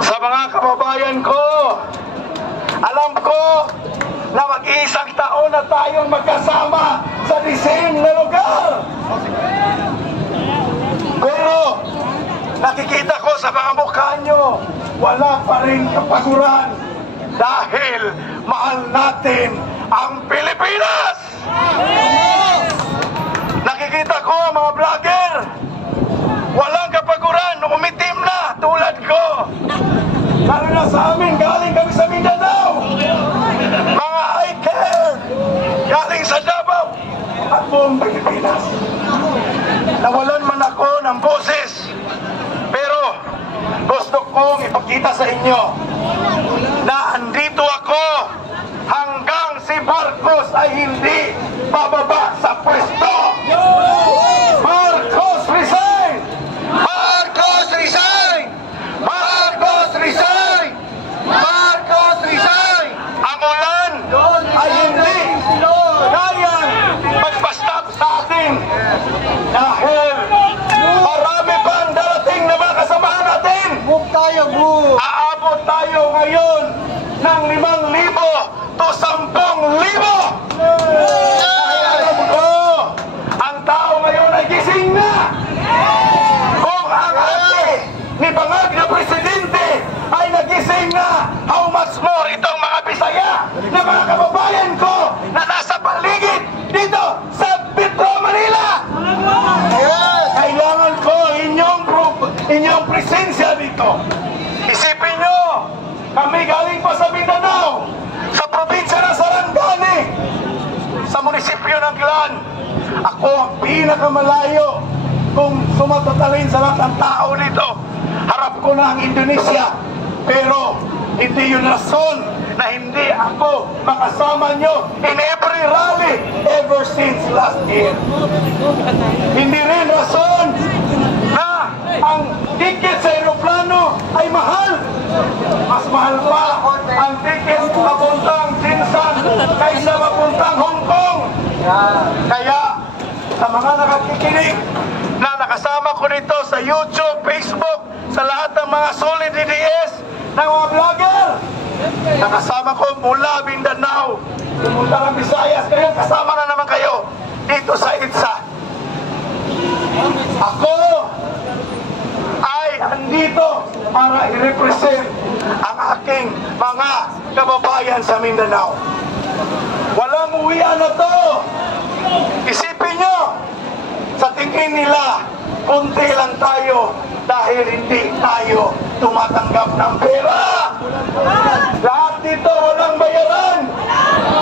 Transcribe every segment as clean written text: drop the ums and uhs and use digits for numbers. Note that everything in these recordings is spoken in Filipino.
sa mga kababayan ko. Alam ko na mag-iisang taon na tayong magkasama sa the same na lugar. Pero nakikita ko sa mga mukha nyo, wala pa rin kapaguran dahil mahal natin ang Pilipinas. Nakikita ko mga vlogger, walang kapaguran, umitim na tulad ko. Lalo na sa amin, galing kami sa Mindanao. Mga I care, galing sa Davao at buong Pilipinas. Nawalan man ako ng boses, pero gusto kong ipakita sa inyo na andito ako hanggang si Marcos ay hindi bababa sa pwesto. Marcos resign! Marcos resign! Marcos resign! Marcos resign! Ang ulan ay hindi kayang magpastop sa atin dahil marami pang darating na mga kasamahan natin. Aabot tayo ngayon ng 5,000 to 10,000. Dahil alam ko, ang tao ngayon ay gising na. Kung ang ate ni bangag na presidente ay nagising na, how much more itong mga Bisaya na mga kababayan ko na nasa paligid dito sa Metro Manila. Kailangan ko inyong presensya dito. Isipin nyo, kami galing pa sa Mindanao, sa probinsya ng Sarangani, sa munisipyo ng Klan. Ako ang pinakamalayo kung sumatatalin sa lahat ng tao dito. Harap ko na ang Indonesia, pero hindi yun rason na hindi ako makasama nyo in every rally ever since last year. Hindi rin rason na ang ticket sa aeroplano ay mahal. Mas mahal pa ang ticket papuntang Jinsan kaysa papuntang Hong Kong. Kaya sa mga nakakikinig na nakasama ko nito sa YouTube, Facebook, sa lahat ng mga solid DDS ng mga vlogger, nakasama ko mula Mindanao, pumunta ng Visayas, kaya kasama na naman kayo dito sa IDSA. Ako ay andito para i-represent ang aking mga kababayan sa Mindanao. Walang uwian na to. Isipin nyo, sa tingin nila, kunti lang tayo dahil hindi tayo tumatanggap ng pera. Lahat dito walang bayaran.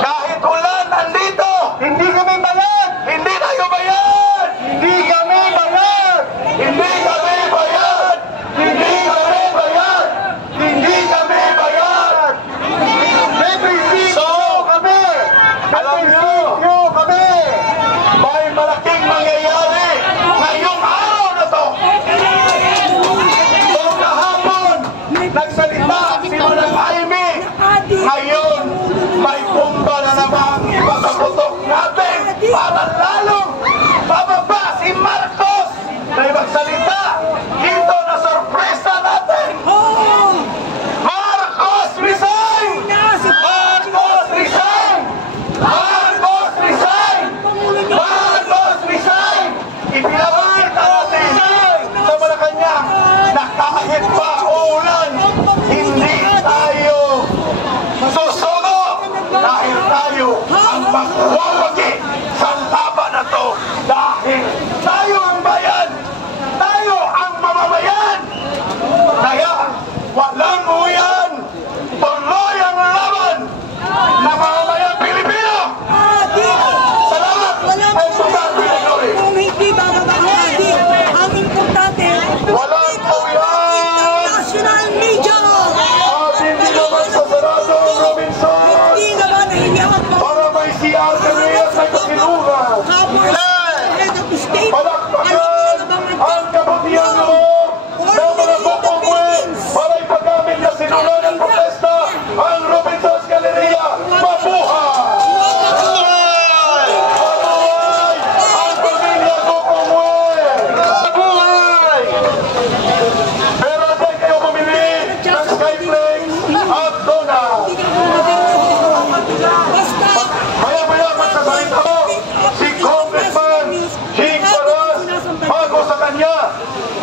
Kahit ulan, andito. Hindi kami bayad. Hindi tayo bayad. Hindi kami bayad. Hindi kami bayad. Hindi kami bayad. Hindi kami bayad. So, kami. Alam nyo, kami. May malaking mangyayari ngayong araw na to. So, kahapon, nagsalita si Madam Amy. Ngayon, may pumba na naman ipasaputok natin para lalong bababa si Marcos na magsalita. Dito na sorpresa natin. Marcos resign! Marcos resign! Marcos resign! Marcos resign! Ipinapakita natin sa Malacanang na kahit pa ulan, hindi tayo susuko dahil tayo ang magwawagi sa laban na to dahil tayo ang bayan, tayo ang mamamayan. Kaya walang uwian, tuloy ang laban na mamamayan Pilipino. Salamat! Ay pagkakilagay. Kung hindi bababahagi, ang importante, Walang uwian! national media! At hindi naman sa Sarado Robinson Hindi naman nahihiyak para may CR kami at may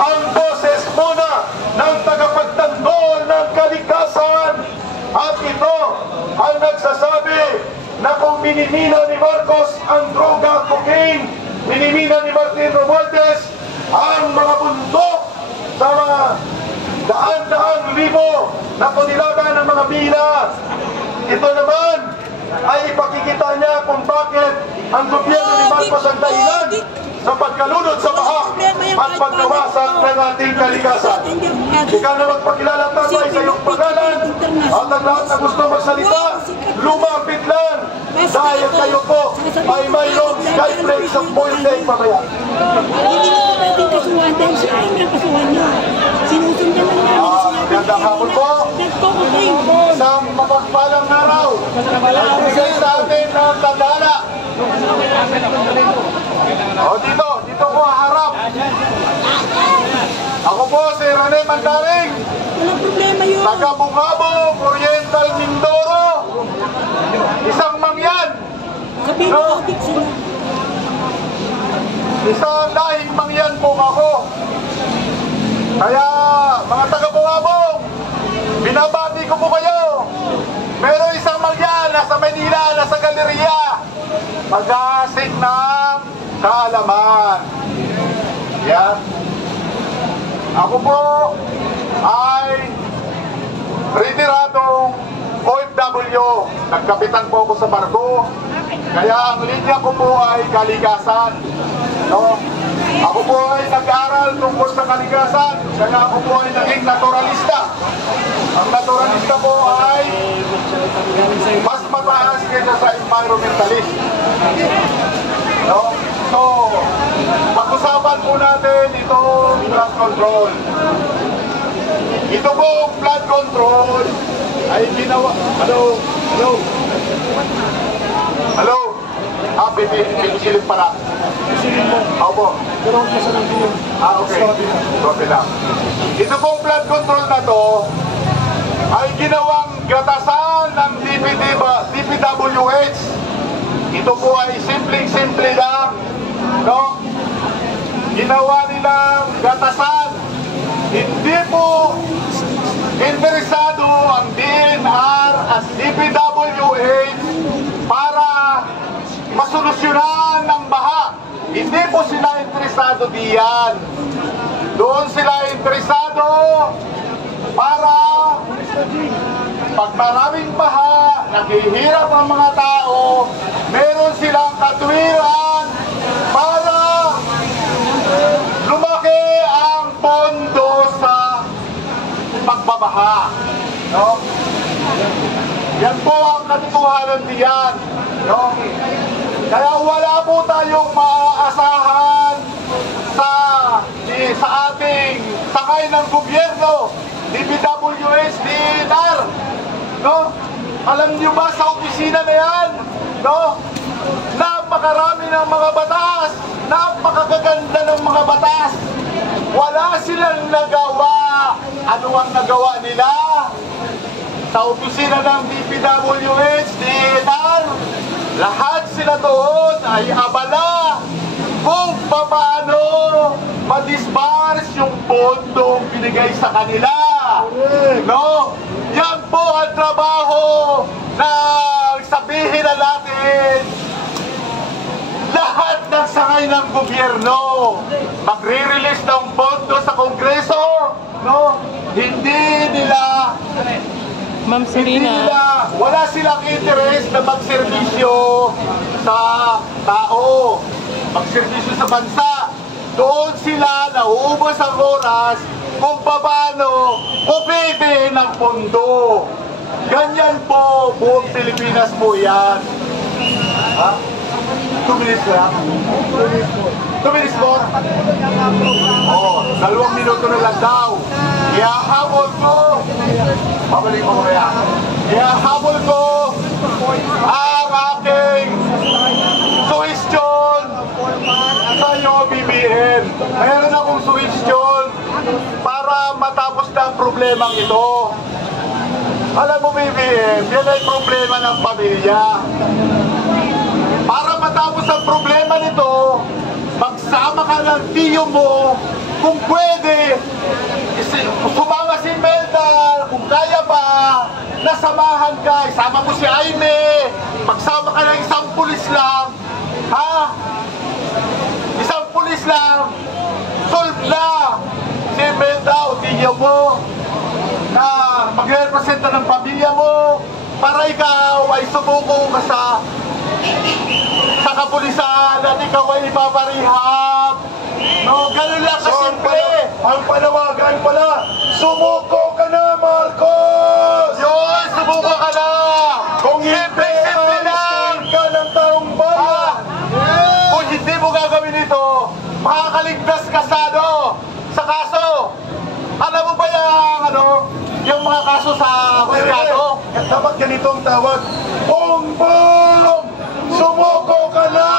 ang boses muna ng tagapagtanggol ng kalikasan. At ito ang nagsasabi na kung minimina ni Marcos ang droga, cocaine, minimina ni Martin Romualdez ang mga bundok sa mga daan-daang libo na kunilaban ng mga bilas. Ito naman ay ipakikita niya kung bakit ang gobyerno ni Marcos ang dahilan sa pagkalunod sa baha at pagkawasan ng ating kalikasan. Ikaw na magpakilala tatay sa iyong pangalan at ang lahat na gusto magsalita, lumapit lang dahil kayo po ay mayroong skyflex sa Monday mamaya. Hindi naman natin kasuhan dahil siya ay may kasuhan niya. Sinusundan lang namin sila. Magandang hapon po. Isang mapagpalang araw ay bigay sa atin ng tandala. O dito po harap. Ako po si Rene Mandaring. Walang problema yun. Taga Bungabong, Oriental Mindoro. Isang mangyan. Sabihin ko, adik sila. Isang dahing mangyan po ako. Kaya mga taga Bungabong, binabati ko po kayo. Pero isang mangyan nasa Manila, nasa galeriya, mag-aasik ng kaalaman. Yan. Ako po ay retiradong OFW. Nagkapitan po ako sa barko. Kaya ang linya ko po ay kalikasan. No? Ako po ay nag-aral tungkol sa kalikasan. Kaya ako po ay naging naturalista. Ang naturalista po ay mas mataas kaysa sa environmentalist. No? So, pag-usapan po natin itong flood control. Ito po flood control ay ginawa... Hello? Pinisilip pala. Pinisilip mo? Opo. Okay. Copy lang. Ito pong flood control na to ay ginawang gatasan ng DPWH. Ito po ay simpleng-simple lang. No? Ginawa nilang gatasan. Hindi po interesado ang DNR at DPWH para masolusyonan ng baha. Hindi po sila interesado diyan. Doon sila interesado para pag maraming baha, naghihirap ang mga tao, meron silang katwiran para lumaki ang pondo sa pagbabaha. No? Yan po ang katotohanan diyan. No? Kaya wala po tayong maaasahan sa ating sakay ng gobyerno, DPWH, DNR. No? Alam niyo ba sa opisina na yan? No? Napakarami ng mga batas, napakagaganda ng mga batas. Wala silang nagawa. Ano ang nagawa nila? Sa opisina ng DPWH, DNR, lahat sila doon ay abala kung paano ma-disburse yung pondong binigay sa kanila. No? Yan po ang trabaho na sabihin na natin lahat ng sangay ng gobyerno magre-release ng pondo sa Kongreso. No? Hindi nila Ma'am Serena, wala silang interest na magserbisyo sa tao, magserbisyo sa bansa. Doon sila nauubos ang oras kung paano kupitin ng pondo. Ganyan po, buong Pilipinas po yan. Ha? 2 minutes lang? 2 minutes po? Oo, 2 minuto na lang daw. Ihahabol ko. Babalik ko kaya. Ihahabol ko ang aking suhestyon sa iyo, BBM. Mayroon akong suhestyon para matapos na ang problemang ito. Alam mo, BBM, yan ay problema ng pamilya. Para matapos ang problema nito, magsama ka ng tiyo mo kung pwede, sumama si Melda, kung kaya pa, nasamahan ka, isama mo si Aime, magsama ka ng isang pulis lang, ha? Isang pulis lang, solve na si Melda o tiya mo na magre-representa ng pamilya mo para ikaw ay sumuko ka sa kapulisan at ikaw ay ipaparihab. No, ganun lang kasimple. Ang panawagan pala, sumuko ka na, Marcos! Yun, sumuko ka na! Kung hindi, simple lang ka ng taong bayan! Kung hindi mo gagawin ito, makakaligtas ka sa kaso. Alam mo ba yung mga kaso sa Husgado? Dapat ganito ang tawag. Bongbong! Sumuko ka na!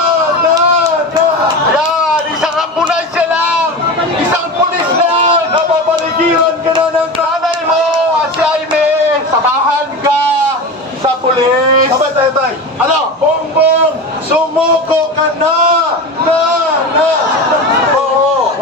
Yan, isang ambulansya lang! Isang pulis lang! Napapaligiran ka na ng tanay mo! At si Aime, samahan ka sa pulis! Sabay tayo. Ano? Bongbong! Sumuko ka na! Oo!